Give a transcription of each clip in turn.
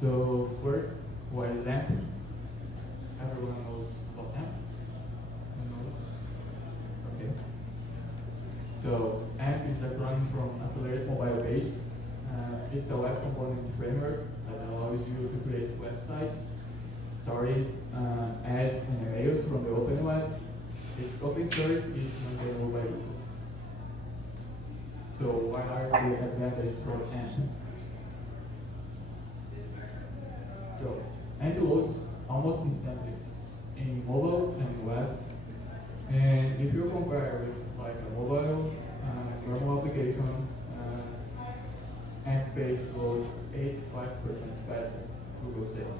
So first, what is AMP? Everyone knows about AMP? Okay. So AMP is the acronym from Accelerated Mobile Page. It's a web component framework that allows you to create websites, stories, ads, and emails from the open web. It's open source, it's maintainable by Google. So what are the advantages from AMP? So AMP loads almost instantly in mobile and web. And if you compare with like a mobile normal application, AMP page loads 85% faster, Google says.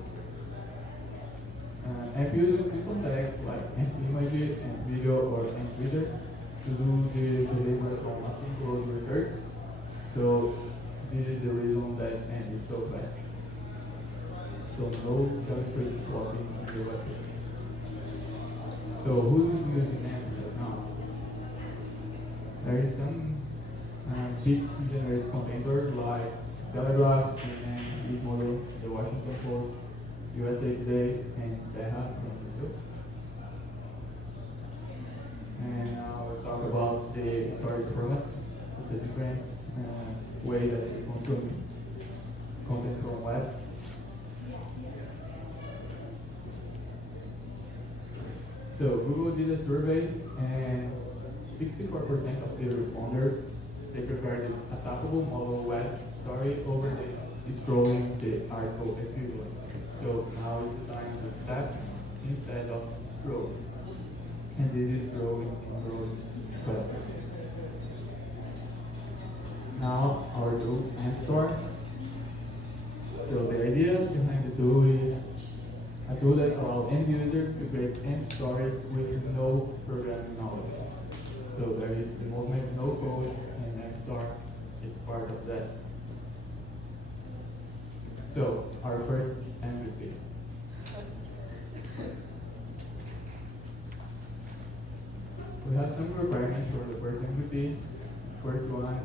AMP uses different tags like AMP image, AMP video, or AMP reader to do the delivery from asynchronous research. So this is the reason that AMP is so fast. So no JavaScript blocking on your web page. So who is using AMP right now? There is some big generated containers like Telegraph, CNN, Gizmodo, The Washington Post, USA Today, and Terra from Brazil. And now we'll talk about the storage format. It's a different way that you consume content from web. So Google did a survey, and 64% of the responders, they preferred a tappable mobile web story over the scrolling the article equivalent. So now is the time to tap instead of scroll. And this is growing and growing faster. Now our tool AMP Store. So the idea behind the tool is a tool that allows end users to create AMP stories with no programming knowledge. So there is the movement, no code, and AMP Store is part of that. So our first MVP. We have some requirements for the first MVP. First one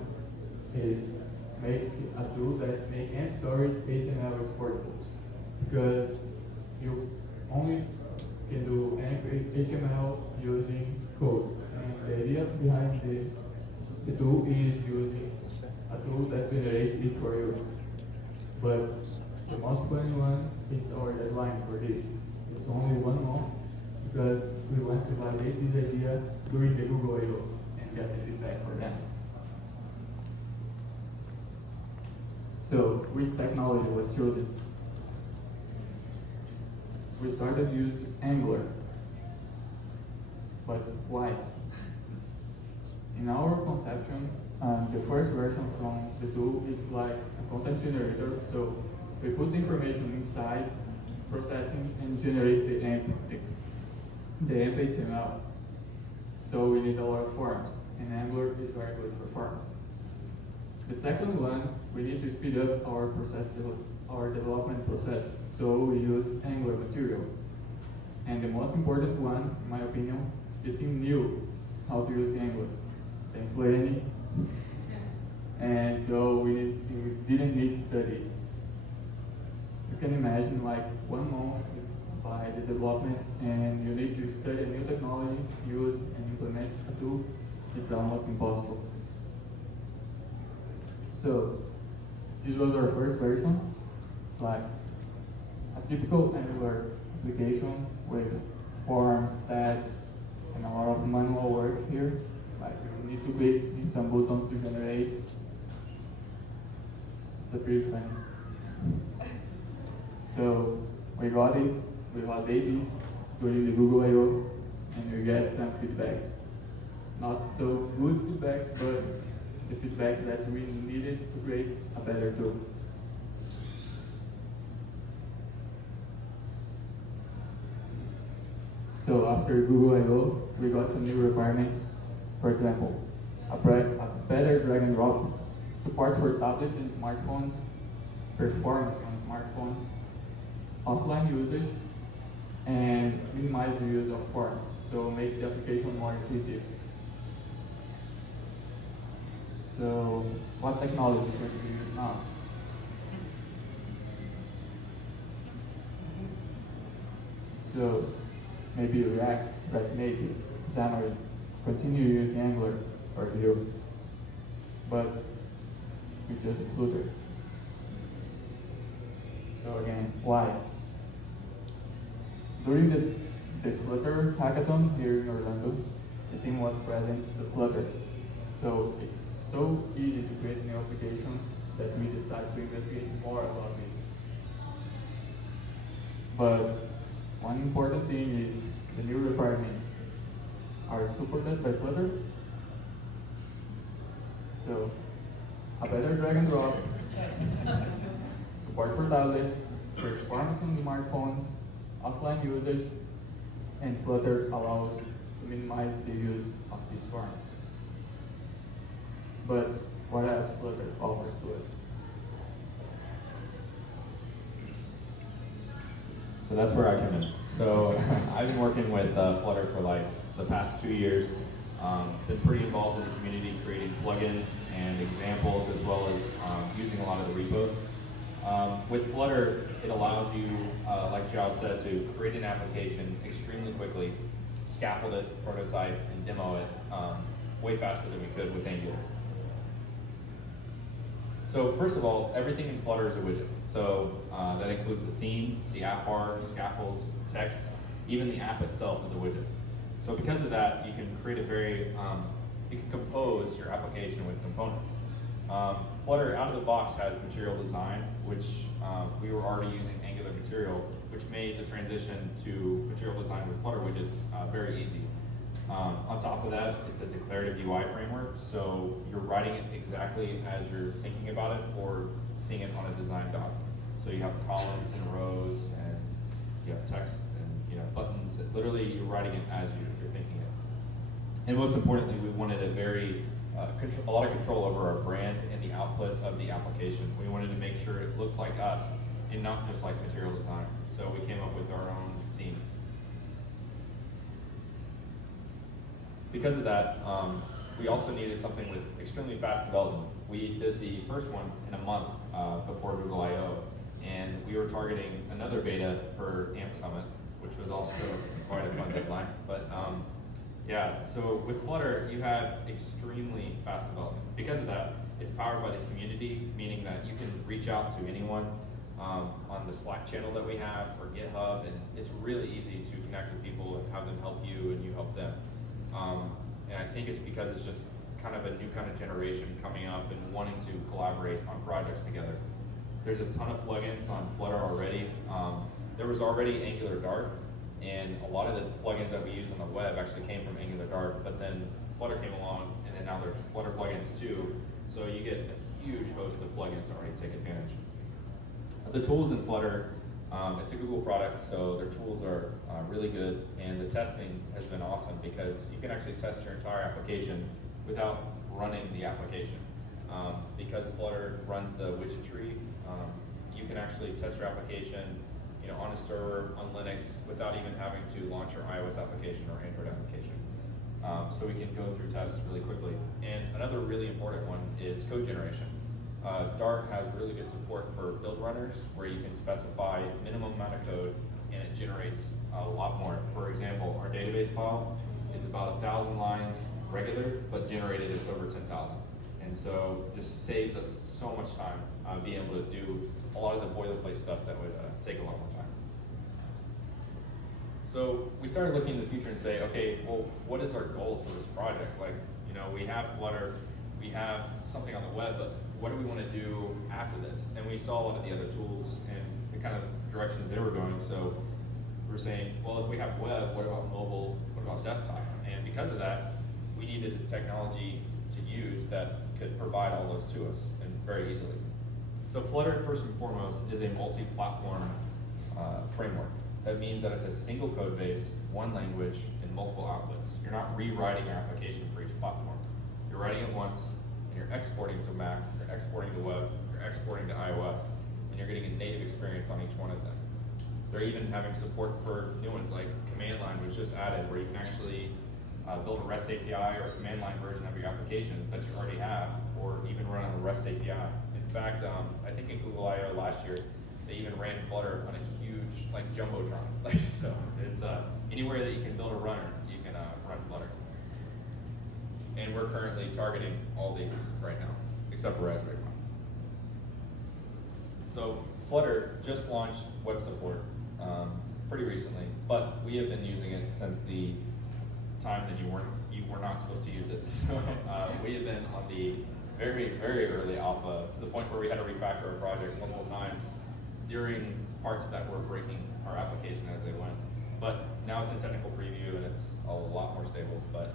is make a tool that makes AMP stories HTML exportable, because you only can do AMP HTML using code. And the idea behind the tool is using a tool that generates it for you. But the most funny one is our deadline for this. It's only 1 month because we want to validate this idea during the Google I/O and get the feedback for them. So which technology was chosen? We started to use Angular. But why? In our conception, the first version from the tool is like a content generator. So we put the information inside, processing, and generate the AMP HTML. So we need a lot of forms, and Angular is very good for forms. The second one, we need to speed up our development process. So we use Angular material. And the most important one, in my opinion, the team knew how to use Angular. Thanks, Lenny. And so we didn't need to study it. You can imagine like 1 month by the development, and you need to study a new technology, use and implement a tool. It's almost impossible. So this was our first version. It's like a typical Angular application with forms, tags, and a lot of manual work here. Like you need to click in some buttons to generate. It's a pretty funny. So we got it, we validated it during the Google I/O, and we get some feedbacks. Not so good feedbacks, but the feedbacks that we needed to create a better tool. So after Google I/O, we got some new requirements. For example, a better drag and drop, support for tablets and smartphones, performance on smartphones, offline usage, and minimize the use of forms, so make the application more intuitive. So what technology should we use now? So maybe React Native, Xamarin, continue using Angular or Vue, but with just Flutter. So again, why? During the Flutter hackathon here in Orlando, the team was present to Flutter. So it's so easy to create a new application that we decided to investigate more about it. But one important thing is the new requirements are supported by Flutter. So a better drag and drop, support for tablets, performance on smartphones, offline usage, and Flutter allows to minimize the use of these forms. But what else Flutter offers to us? So that's where I come in. So I've been working with Flutter for like the past 2 years. Been pretty involved in the community, creating plugins and examples, as well as using a lot of the repos. With Flutter, it allows you, like Joao said, to create an application extremely quickly, scaffold it, prototype, and demo it way faster than we could with Angular. So first of all, everything in Flutter is a widget. So that includes the theme, the app bar, scaffolds, text, even the app itself is a widget. So because of that, you can create a you can compose your application with components. Flutter out of the box has material design, which we were already using Angular material, which made the transition to material design with Flutter widgets very easy. On top of that, it's a declarative UI framework, so you're writing it exactly as you're thinking about it or seeing it on a design doc. So you have columns and rows, and you have text and buttons. Literally, you're writing it as you're thinking it. And most importantly, we wanted a lot of control over our brand and the output of the application. We wanted to make sure it looked like us and not just like material design. So we came up with our own theme. Because of that, we also needed something with extremely fast development. We did the first one in a month before Google I/O, and we were targeting another beta for AMP Summit, which was also quite a fun deadline. But yeah, so with Flutter, you have extremely fast development. Because of that, it's powered by the community, meaning that you can reach out to anyone on the Slack channel that we have or GitHub, and it's really easy to connect with people and have them help you and you help them. And I think it's because it's just kind of a new kind of generation coming up and wanting to collaborate on projects together. There's a ton of plugins on Flutter already. There was already Angular Dart, and a lot of the plugins that we use on the web actually came from Angular Dart, but then Flutter came along, and then now there's Flutter plugins too, so you get a huge host of plugins to already take advantage. The tools in Flutter, it's a Google product, so their tools are really good, and the testing has been awesome because you can actually test your entire application without running the application. Because Flutter runs the widget tree, you can actually test your application on a server, on Linux, without even having to launch your iOS application or Android application. So we can go through tests really quickly. And another really important one is code generation. Dart has really good support for build runners, where you can specify minimum amount of code, and it generates a lot more. For example, our database file is about 1,000 lines regular, but generated it's over 10,000. And so just saves us so much time being able to do a lot of the boilerplate stuff that would take a lot more time. So we started looking in the future and say, okay, well, what is our goals for this project? Like, we have Flutter, we have something on the web, but what do we want to do after this? And we saw a lot of the other tools and the kind of directions they were going. So we're saying, well, if we have web, what about mobile? What about desktop? And because of that, we needed the technology to use that could provide all those to us and very easily. So Flutter, first and foremost, is a multi-platform framework. That means that it's a single code base, one language, and multiple outputs. You're not rewriting your application for each platform. You're writing it once, and you're exporting to Mac, you're exporting to web, you're exporting to iOS, and you're getting a native experience on each one of them. They're even having support for new ones, like command line was just added, where you can actually build a REST API or a command line version of your application that you already have, or even run on a REST API. In fact, I think in Google I/O last year, They even ran Flutter on a huge, like, jumbotron. Like, so it's anywhere that you can build a runner, you can run Flutter. And we're currently targeting all these right now, except for Raspberry Pi. So Flutter just launched web support pretty recently, but we have been using it since the time that you were not supposed to use it. So we have been on the very, very early alpha, to the point where we had to refactor our project multiple times during parts that were breaking our application as they went. But now it's in technical preview and it's a lot more stable. But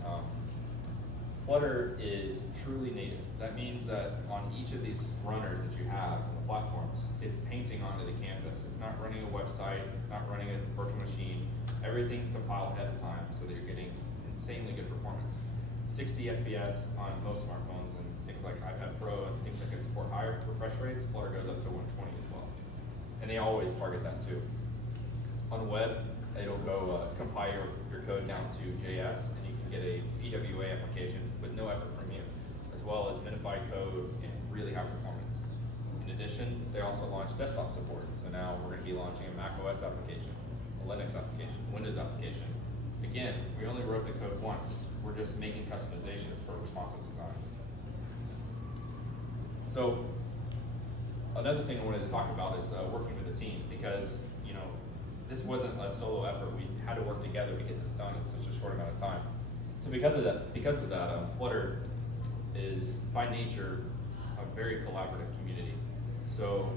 Flutter is truly native. That means that on each of these runners that you have on the platforms, it's painting onto the canvas. It's not running a website, it's not running a virtual machine. Everything's compiled ahead of time so that you're getting insanely good performance. 60 FPS on most smartphones and things like iPad Pro and things that can support higher refresh rates. Flutter goes up to 120 as well. And they always target that too. On web, it'll go compile your code down to JS, and you can get a PWA application with no effort from you, as well as minified code and really high performance. In addition, they also launched desktop support. So now we're going to be launching a Mac OS application, a Linux application, Windows application. Again, we only wrote the code once. We're just making customizations for responsive design. So another thing I wanted to talk about is working with a team, because this wasn't a solo effort. We had to work together to get this done in such a short amount of time. So because of that, Flutter is by nature a very collaborative community. So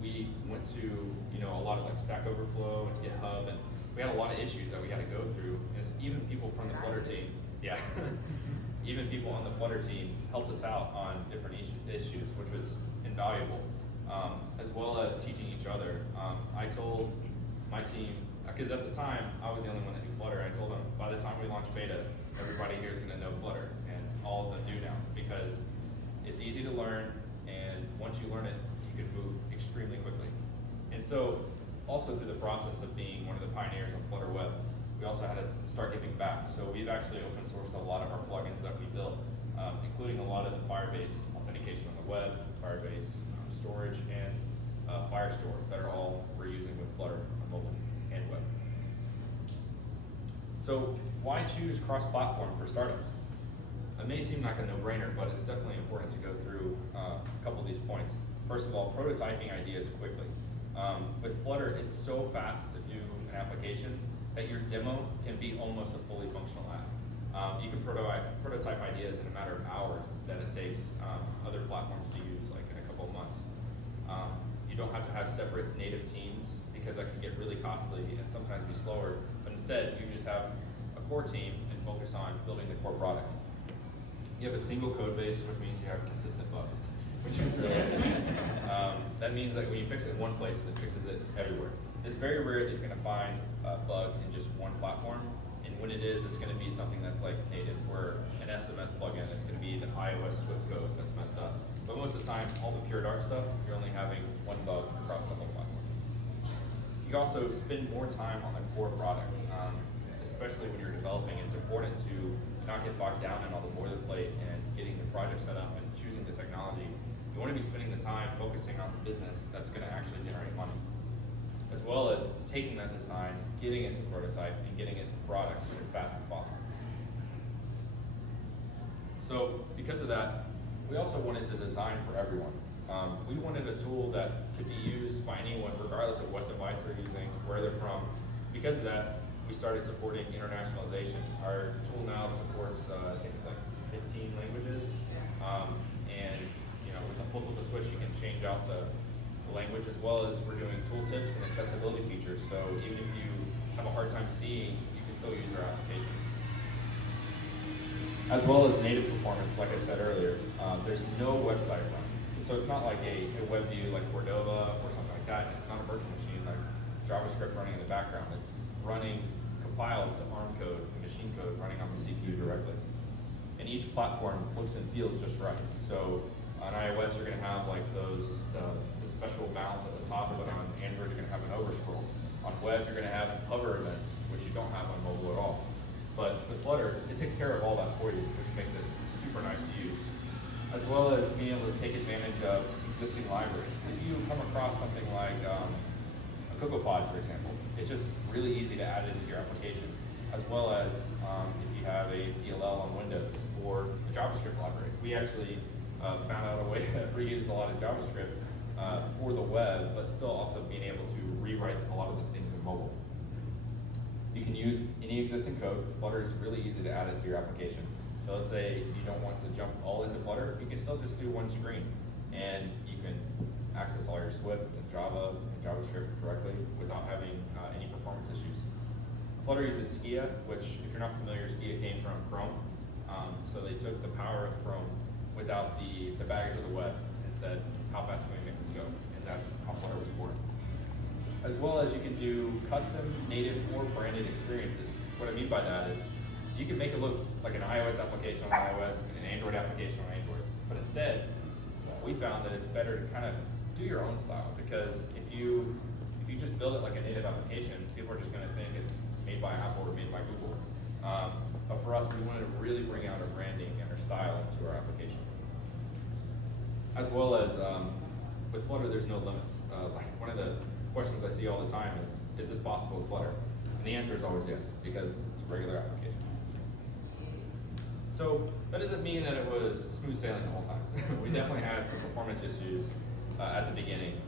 we went to a lot of like Stack Overflow and GitHub, and we had a lot of issues that we had to go through. And even people from the Flutter team, even people on the Flutter team helped us out on different issues, which was invaluable, as well as teaching each other. I told my team, because at the time I was the only one that knew Flutter, I told them by the time we launch beta, everybody here is going to know Flutter, and all of them do now, because it's easy to learn, and once you learn it, you can move extremely quickly. And so, also through the process of being one of the pioneers on Flutter Web, we also had to start giving back. So we've actually open sourced a lot of our plugins that we built, including a lot of the Firebase authentication on the web, Firebase storage, and Firestore that are all we're using with Flutter on mobile and web. So why choose cross-platform for startups? It may seem like a no-brainer, but it's definitely important to go through a couple of these points. First of all, prototyping ideas quickly. With Flutter, it's so fast to do an application that your demo can be almost a fully functional app. You can prototype ideas in a matter of hours that it takes other platforms to use, like in a couple of months. You don't have to have separate native teams, because that can get really costly and sometimes be slower. But instead, you just have a core team and focus on building the core product. You have a single code base, which means you have consistent bugs, which is really that means that when you fix it in one place, it fixes it everywhere. It's very rare that you're going to find a bug in just one platform, and when it is, it's going to be something that's like native, or an SMS plugin. It's going to be the iOS Swift code that's messed up. But most of the time, all the pure dark stuff, you're only having one bug across the whole platform. You also spend more time on the core product, especially when you're developing. It's important to not get bogged down in all the boilerplate and getting the project set up and choosing the technology. You want to be spending the time focusing on the business that's going to actually generate money, as well as taking that design, getting it to prototype, and getting it to product as fast as possible. So because of that, we also wanted to design for everyone. We wanted a tool that could be used by anyone, regardless of what device they're using, where they're from. Because of that, we started supporting internationalization. Our tool now supports, I think it's like 15 languages. And with the flip of a switch, you can change out the language, as well as we're doing tooltips and accessibility features. So even if you have a hard time seeing, you can still use our application. As well as native performance, like I said earlier, there's no website run. So it's not like a web view like Cordova or something like that. It's not a virtual machine like JavaScript running in the background. It's running compiled to ARM code and machine code running on the CPU directly. And each platform looks and feels just right. So on iOS, you're going to have like the special bounds at the top, but on Android, you're going to have an overscroll. On web, you're going to have hover events, which you don't have on mobile at all. But with Flutter, it takes care of all that for you, which makes it super nice to use. as well as being able to take advantage of existing libraries. If you come across something like a CocoaPod, for example, it's just really easy to add it into your application, as well as if you have a DLL on Windows or a JavaScript library. We actually found out a way to reuse a lot of JavaScript for the web, but still also being able to rewrite a lot of the things in mobile. You can use any existing code. Flutter is really easy to add it to your application. So let's say you don't want to jump all into Flutter, you can still just do one screen, and you can access all your Swift and Java and JavaScript directly without having any performance issues. Flutter uses Skia, which, if you're not familiar, Skia came from Chrome. So they took the power of Chrome without the baggage of the web and said, how fast can we make this go? And that's how Flutter was born. As well as you can do custom, native, or branded experiences. What I mean by that is, you can make it look like an iOS application on iOS and an Android application on Android. But instead, we found that it's better to kind of do your own style, because if you just build it like a native application, people are just going to think it's made by Apple or made by Google. But for us, we wanted to really bring out our branding and our style into our application. As well as with Flutter, there's no limits. Like one of the questions I see all the time is this possible with Flutter? And the answer is always yes, because it's a regular application. So that doesn't mean that it was smooth sailing the whole time. We definitely had some performance issues at the beginning.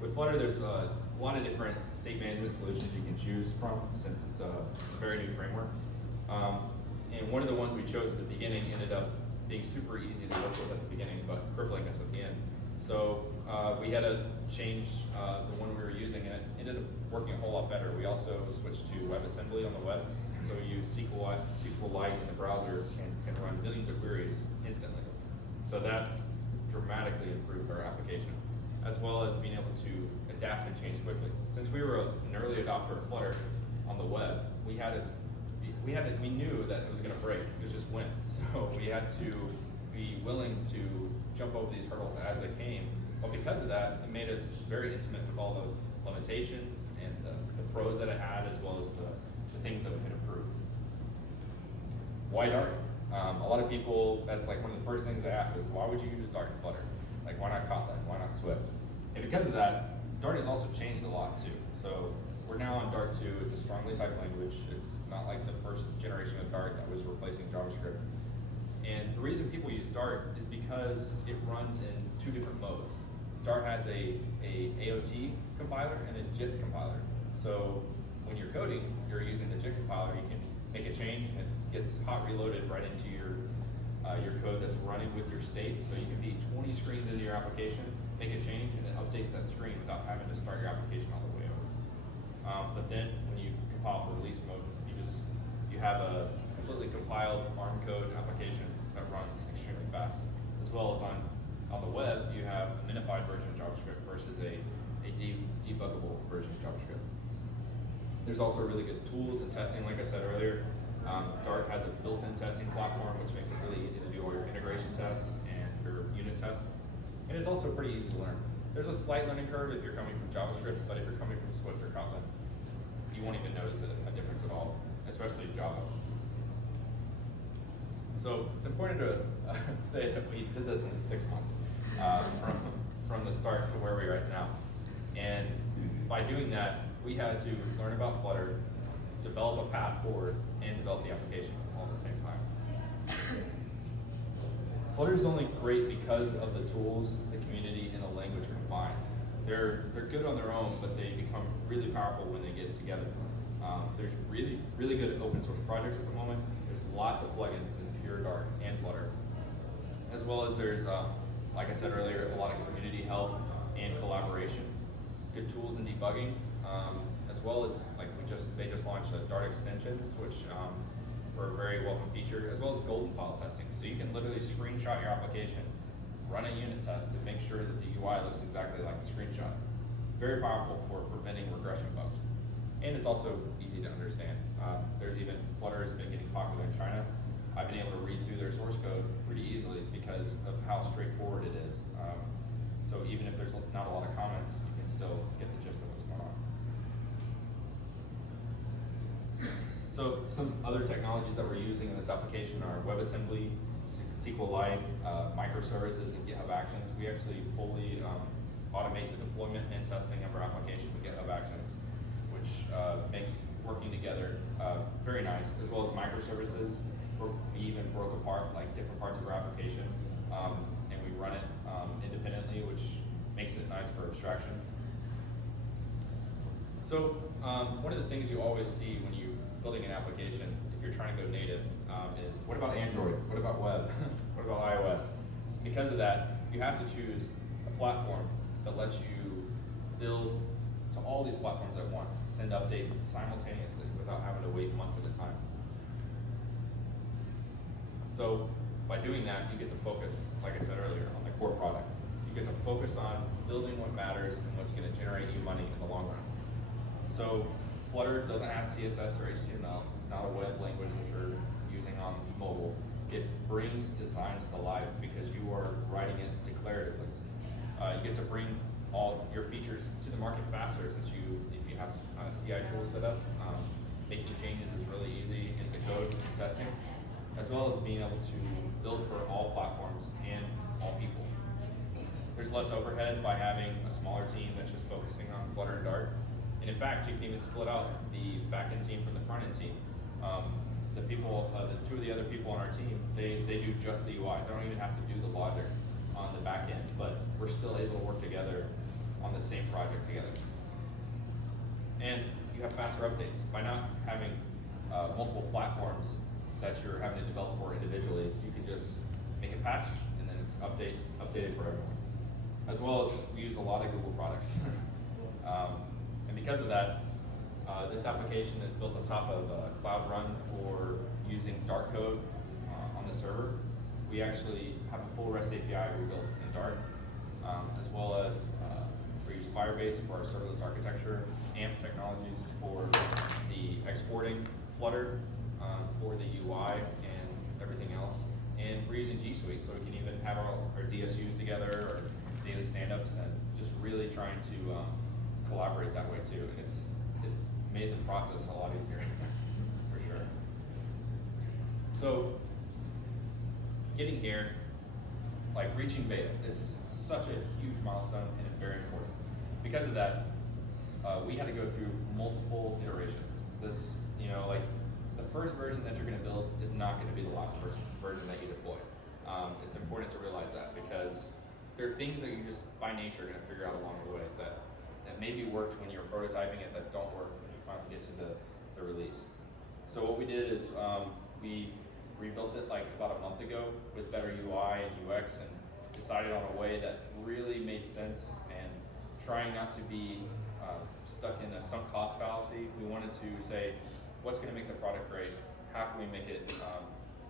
With Flutter, there's a lot of different state management solutions you can choose from, since it's a very new framework. And one of the ones we chose at the beginning ended up being super easy to work with at the beginning, but crippling us at the end. So we had to change the one we were using, and it ended up working a whole lot better. We also switched to WebAssembly on the web, so we use SQLite in the browser and can run millions of queries instantly. So that dramatically improved our application, as well as being able to adapt and change quickly. Since we were an early adopter of Flutter on the web, we knew that it was going to break. It was just when. So we had to be willing to jump over these hurdles as they came. But because of that, it made us very intimate with all the limitations and the pros that it had, as well as the things that we could improve. Why Dart? A lot of people, that's like one of the first things they ask is, why would you use Dart in Flutter? Like, why not Kotlin? Why not Swift? And because of that, Dart has also changed a lot too. So we're now on Dart 2. It's a strongly typed language. It's not like the first generation of Dart that was replacing JavaScript. And the reason people use Dart is because it runs in two different modes. Dart has a AOT compiler and a JIT compiler. So when you're coding, you're using the JIT compiler. You can make a change, and it gets hot reloaded right into your code that's running with your state. So you can be 20 screens into your application, make a change, and it updates that screen without having to start your application all the way over. But then when you compile for release mode, you have a completely compiled ARM code application that runs extremely fast. As well as on the web, you have a minified version of JavaScript versus a debuggable version of JavaScript. There's also really good tools and testing, like I said earlier. Dart has a built-in testing platform, which makes it really easy to do all your integration tests and your unit tests. And it's also pretty easy to learn. There's a slight learning curve if you're coming from JavaScript, but if you're coming from Swift or Kotlin, you won't even notice a difference at all, especially Java. So it's important to say that we did this in 6 months from the start to where we're at now. And by doing that, we had to learn about Flutter, develop a path forward, and develop the application all at the same time. Flutter is only great because of the tools, the community, and the language combined. They're good on their own, but they become really powerful when they get together. There's really good open source projects at the moment. There's lots of plugins in pure Dart and Flutter, as well as there's, like I said earlier, a lot of community help and collaboration. Good tools in debugging, as well as they just launched Dart extensions, which were a very welcome feature, as well as golden file testing. So you can literally screenshot your application, run a unit test, and make sure that the UI looks exactly like the screenshot. Very powerful for preventing regression bugs. And it's also easy to understand. Flutter has been getting popular in China. I've been able to read through their source code pretty easily because of how straightforward it is. So even if there's not a lot of comments, you can still get the gist of what's going on. So some other technologies that we're using in this application are WebAssembly SQLite, microservices, and GitHub Actions. We actually fully automate the deployment and testing of our application with GitHub Actions, which makes working together very nice, as well as microservices. We even broke apart like different parts of our application, and we run it independently, which makes it nice for abstraction. So one of the things you always see when you're building an application, if you're trying to go native, is what about Android? What about web? What about iOS? Because of that, you have to choose a platform that lets you build to all these platforms at once, send updates simultaneously without having to wait months at a time. So by doing that, you get to focus, like I said earlier, on the core product. You get to focus on building what matters and what's going to generate you money in the long run. So Flutter doesn't have CSS or HTML. It's not a web language that you're using on mobile. It brings designs to life because you are writing it declaratively. You get to bring all your features to the market faster, since if you have a CI tool set up, making changes is really easy in the code and testing, as well as being able to build for all platforms and all people. There's less overhead by having a smaller team that's just focusing on Flutter and Dart. And in fact, you can even split out the back-end team from the front-end team. The two of the other people on our team, they do just the UI. They don't even have to do the logic on the back end, but we're still able to work together on the same project together. And you have faster updates. By not having multiple platforms that you're having to develop for individually, you can just make a patch and then it's updated for everyone. As well as we use a lot of Google products. And because of that, this application is built on top of Cloud Run for using Dart code on the server. We actually have a full REST API we built in Dart, as well as we use Firebase for our serverless architecture, AMP technologies for the exporting, Flutter for the UI and everything else. And we're using G Suite, so we can even have our DSUs together or daily stand-ups, and just really trying to collaborate that way too. And it's made the process a lot easier, for sure. So getting here, like reaching beta, it's such a huge milestone and very important. Because of that, we had to go through multiple iterations. Like the first version that you're going to build is not going to be the last version that you deploy. It's important to realize that, because there are things that you just by nature are going to figure out along the way that maybe worked when you're prototyping it that don't work when you finally get to the release. So what we did is we rebuilt it like about a month ago with better UI and UX, and decided on a way that really made sense, and trying not to be stuck in a sunk cost fallacy. We wanted to say, what's going to make the product great? How can we make it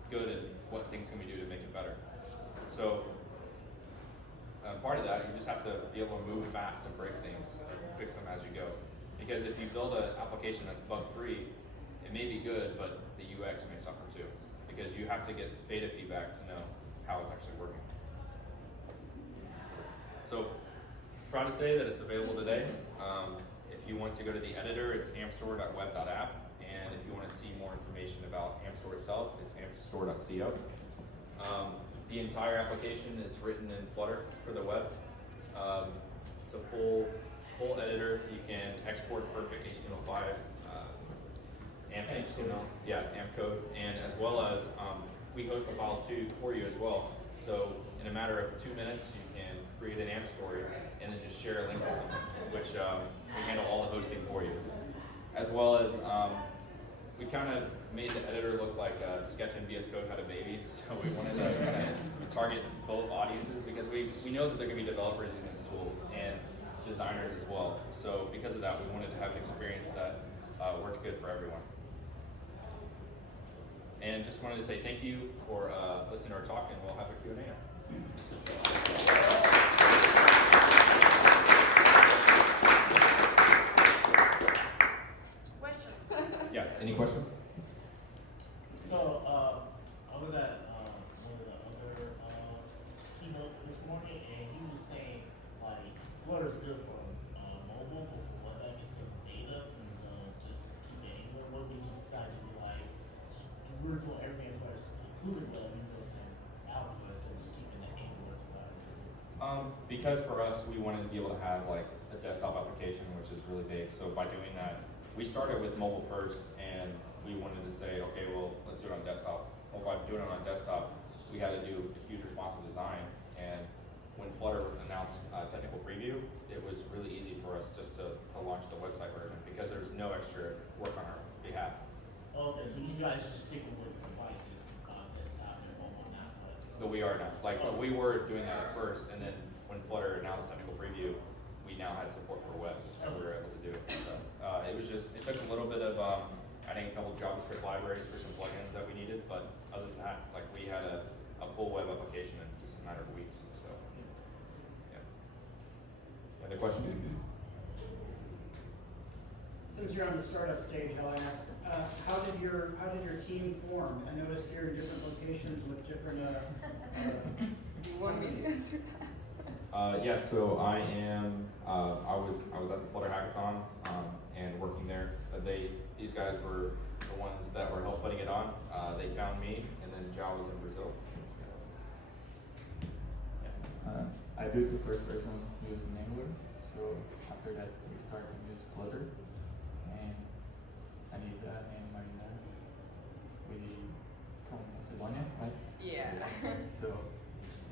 good, and what things can we do to make it better? So part of that, you just have to be able to move fast and break things and fix them as you go. Because if you build an application that's bug-free, it may be good, but the UX may suffer too, because you have to get beta feedback to know how it's actually working. So, proud to say that it's available today. If you want to go to the editor, it's ampstore.web.app, and if you want to see more information about AmpStore itself, it's ampstore.co. The entire application is written in Flutter for the web. It's a full editor. You can export perfect HTML5, AMP HTML, AMP code, and as well as we host the files too for you as well. So in a matter of 2 minutes, you can create an AMP story and then just share a link with someone, which we handle all the hosting for you. As well as we kind of made the editor look like Sketch and VS Code had a baby, so we wanted to kind of target both audiences, because we know that there are going to be developers in this tool and designers as well. So because of that, we wanted to have an experience that worked good for everyone. And just wanted to say thank you for listening to our talk, and we'll have a Q&A now. Question. Yeah, any questions? So, I was at one of the other keynotes this morning, and he was saying, like, Flutter is good for mobile, but for web app, it's still beta, and so just to keep it anywhere. What made you decide to be like, we're doing everything in Flutter, including web, you know, saying Because for us, we wanted to be able to have like a desktop application, which is really big. So by doing that, we started with mobile first, and we wanted to say, okay, well, let's do it on desktop. Well, by doing it on desktop, we had to do a huge responsive design. And when Flutter announced technical preview, it was really easy for us just to launch the website version because there's no extra work on our behalf. Okay, so you guys just sticking with devices, desktop and mobile now. So we are now. Like we were doing that at first, and then when Flutter announced technical preview, we now had support for web, and we were able to do it. So it was just, it took a little bit of adding a couple JavaScript libraries for some plugins that we needed, but other than that, like we had a full web application in just a matter of weeks. So yeah. Any other questions? Since you're on the startup stage, I'll ask, how did your team form? I noticed here in different locations with different. Do you want me to answer that? Yeah, so I am. I was at the Flutter Hackathon and working there. These guys were the ones that were help putting it on. They found me, and then Jao was in Brazil. I built the first version using Angular, so after that we started to use Flutter, and Anita and Marina, we from Macedonia, right? Yeah. So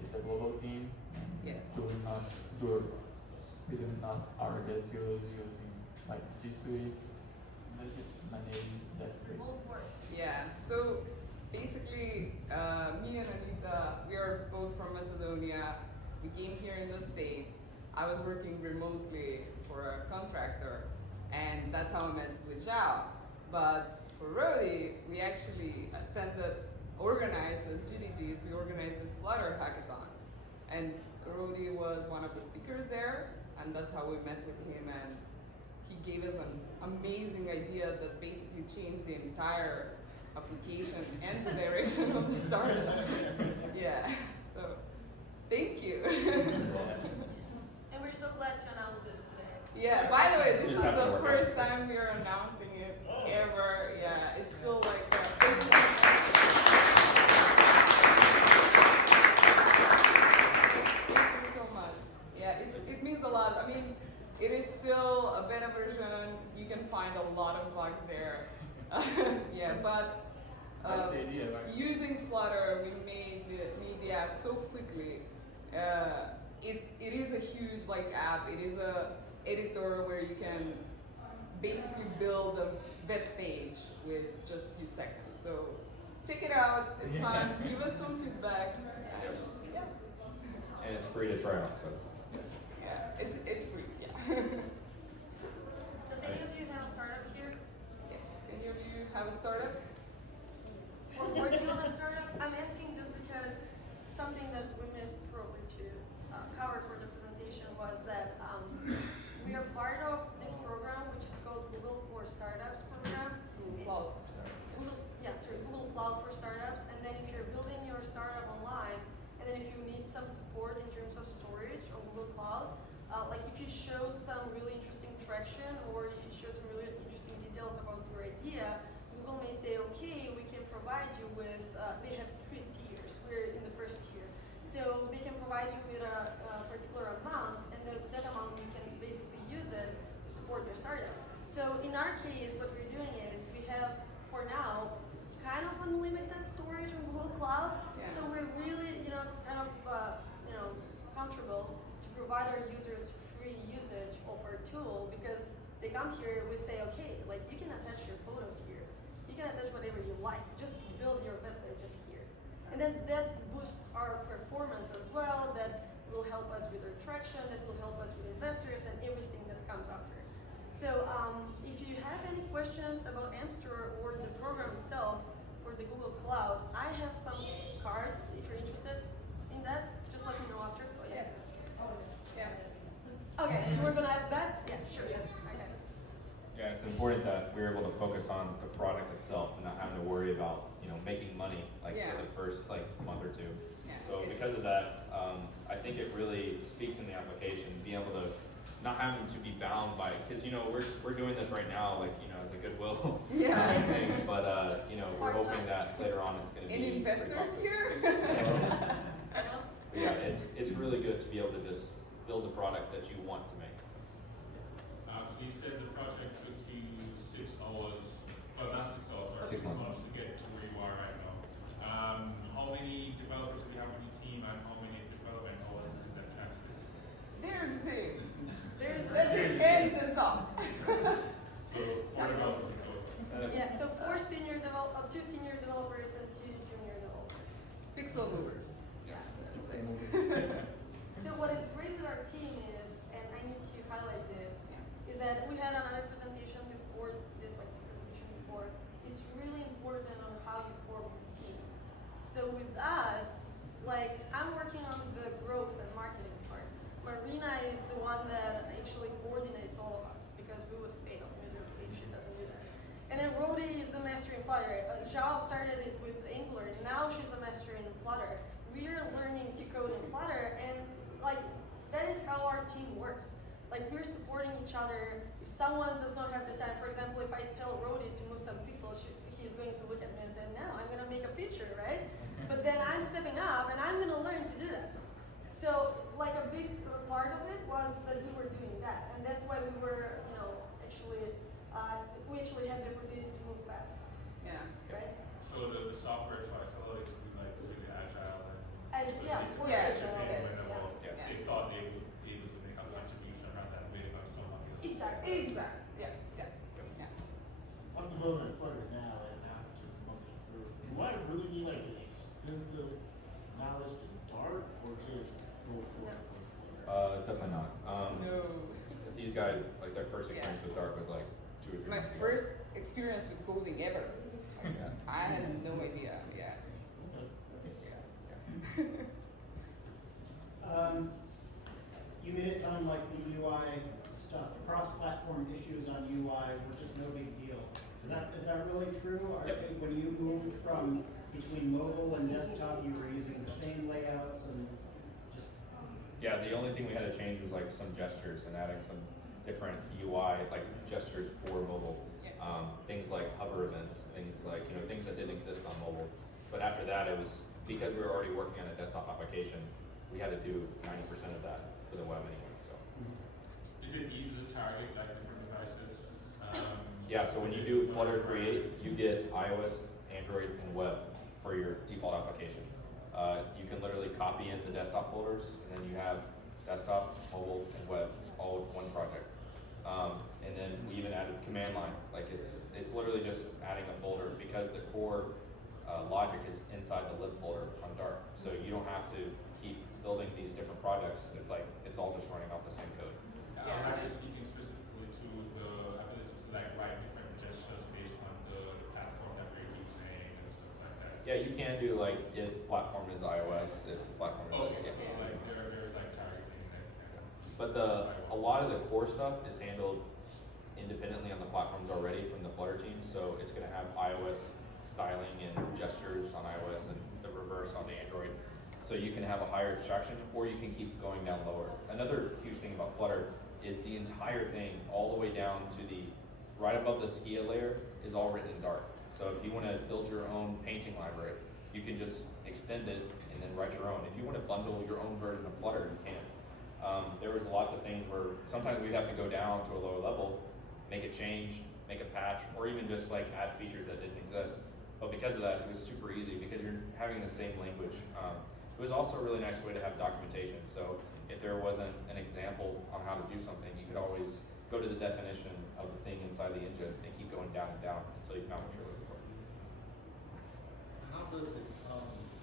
it's a global team, and Yes. we do not our just using like G Suite, manage that. Yeah. So basically, me and Anita, we are both from Macedonia. We came here in the States. I was working remotely for a contractor, and that's how I met with Zhao. But for Rody, we actually organized this GDGs, we organized this Flutter hackathon. And Rody was one of the speakers there, and that's how we met with him, and he gave us an amazing idea that basically changed the entire application and the direction of the startup. Yeah, so thank you. And we're so glad to announce this today. Yeah, by the way, this Just was have to the work first out. time we are announcing it Oh. ever. Yeah, it's still like Thank you so much. Yeah, it means a lot. I mean, it is still a beta version. You can find a lot of bugs there. Yeah, but That's the idea, right? using Flutter, we made the app so quickly. It is a huge like app. It is a editor where you can basically build a web page with just a few seconds. So check it out. It's fun. Give us some feedback. And, yeah. And it's free to try out. So. Yeah. It's free. Yeah. Does any of you have a startup here? Yes. Any of you have a startup? Or working on a startup? I'm asking just because something that we missed probably to cover for the presentation was that we are part of this program, which is called Google for Startups program. Google Cloud for startup. Google Cloud for Startups. And then if you're building your startup online, and then if you need some support in terms of storage on Google Cloud, like if you show some really interesting traction or if you show some really interesting details about your idea, Google may say, okay, we can provide you with, they have 3 tiers, we're in the first tier. So they can provide you with a particular amount, and then that amount you can basically use it to support your startup. So in our case, what we're doing is we have, for now, kind of unlimited storage on Google Cloud. Yeah. So we're really, kind of, comfortable to provide our users free usage of our tool because they come here, we say, okay, like you can attach your photos here. You can attach whatever you like. Just build your web pages here. And then that boosts our performance as well. That will help us with our traction. That will help us with investors and everything that comes after. So if you have any questions about Amstore or the program itself for the Google Cloud, I have some cards if you're interested in that. Just let me know after. Oh, yeah. Yeah. Okay, you were gonna ask that? Yeah, sure. Yeah. Okay. Yeah, it's important that we're able to focus on the product itself and not having to worry about making money like Yeah. for the first like month or two. Yeah. So because of that, I think it really speaks in the application, being able to not having to be bound by because we're doing this right now like as a goodwill Yeah. thing, but we're hoping that later on it's going to be Any pretty investors popular. here? Yeah, it's really good to be able to just build the product that you want to make. So you said the project took you 6 hours, well not 6 hours, sorry, 6 6 months. months to get to where you are right now. How many developers do you have on your team and how many development hours did that translate to? There's the thing. There's the That's it. And the stop. So 4 developers in total. Yeah, so two senior developers and 2 junior developers. Pixel movers. Yeah. That's it. So what is great with our team is, and I need to highlight this, is that we had another presentation before this, like the presentation before. It's really important on how you form your team. So with us, like I'm working on the growth and marketing part. Marina is the one that actually coordinates all of us because we would fail miserably if she doesn't do that. And then Rodi is the master in Flutter. Zhao started it with Angular, and now she's a master in Flutter. We're learning to code in Flutter, and like that is how our team works. Like we're supporting each other. If someone does not have the time, for example, if I tell Rodi to move some pixels, he's going to look at me and say, "No, I'm going to make a feature, right?" But then I'm stepping up, and I'm going to learn to do that. So like a big part of it was that we were doing that, and that's why we were, we actually had the opportunity to move fast, Yeah. right? So the software tries to load it to be like really agile And yeah, it's for Yeah, sure. yes, whenever yeah. they thought they would be able to make a contribution rather than waiting on someone else. Exactly. Exactly. Yeah. Yeah. I'm developing Flutter now, and I'm just monkeying through. Do I really need like an extensive knowledge in Dart, or just go for it with Flutter? Definitely not. No. These guys, like their first Yeah. experience with Dart was like 2 or 3 My months ago. first experience with coding ever. Yeah. I had no idea. Yeah. You made it sound like the UI stuff, the cross-platform issues on UI were just no big deal. Is that really true? Or Yep. when you moved from between mobile and desktop, you were using the same layouts and just Yeah, the only thing we had to change was like some gestures and adding some different UI, like gestures for mobile. Yeah. Things like hover events, things like, things that didn't exist on mobile. But after that, it was, because we were already working on a desktop application, we had to do 90% of that for the web anyway, so. Is it easy to target like different devices? Yeah, so when you do Flutter Create, you get iOS, Android, and web for your default application. You can literally copy in the desktop folders, and then you have desktop, mobile, and web all with one project. And then we even added command line. Like it's literally just adding a folder because the core logic is inside the lib folder on Dart. So you don't have to keep building these different projects. It's all just running off the same code. I was actually speaking specifically to the ability to like write different gestures based on the platform that we're using and stuff like that. Yeah, you can do like if platform is iOS, if platform is Okay, so yeah. like there's like targeting and everything. But a lot of the core stuff is handled independently on the platforms already from the Flutter team. So it's going to have iOS styling and gestures on iOS and the reverse on the Android. So you can have a higher abstraction, or you can keep going down lower. Another huge thing about Flutter is the entire thing, all the way down to the right above the Skia layer, is all written in Dart. So if you want to build your own painting library, you can just extend it and then write your own. If you want to bundle your own version of Flutter, you can. There was lots of things where sometimes we'd have to go down to a lower level, make a change, make a patch, or even just like add features that didn't exist. But because of that, it was super easy because you're having the same language. It was also a really nice way to have documentation. So if there wasn't an example on how to do something, you could always go to the definition of the thing inside the engine and keep going down and down until you found what you're looking for. How does it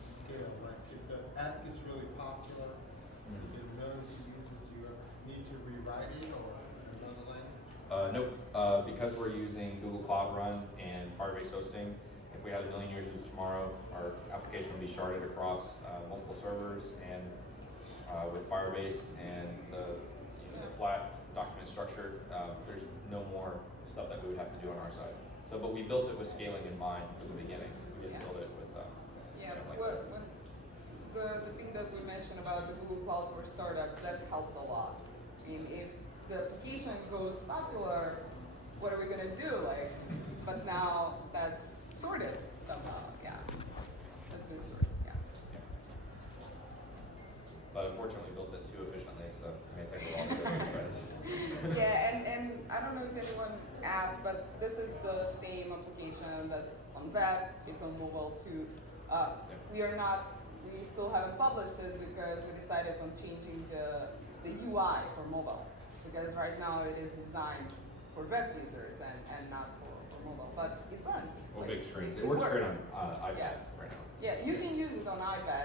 scale? Like if the app gets really popular, if millions of users, do you need to rewrite it or another language? Nope. Because we're using Google Cloud Run and Firebase hosting, if we had 1 million users tomorrow, our application would be sharded across multiple servers, and with Firebase and the flat document structure, there's no more stuff that we would have to do on our side. So, but we built it with scaling in mind from the beginning. We didn't build it with Yeah, something like well, that. the thing that we mentioned about the Google Cloud for startups, that helped a lot. I mean, if the application goes popular, what are we gonna do? Like, but now that's sorted somehow. Yeah, that's been sorted. Yeah. but unfortunately built it too efficiently, so it may take a while to go through threads. Yeah, and I don't know if anyone asked, but this is the same application that's on web, it's on mobile too. We still haven't published it because we decided on changing the UI for mobile. Because right now it is designed for web users and not for mobile, but it runs. Well, like, big screen. It it works great works. on iPad Yeah. right now. Yeah, you can use it on iPad.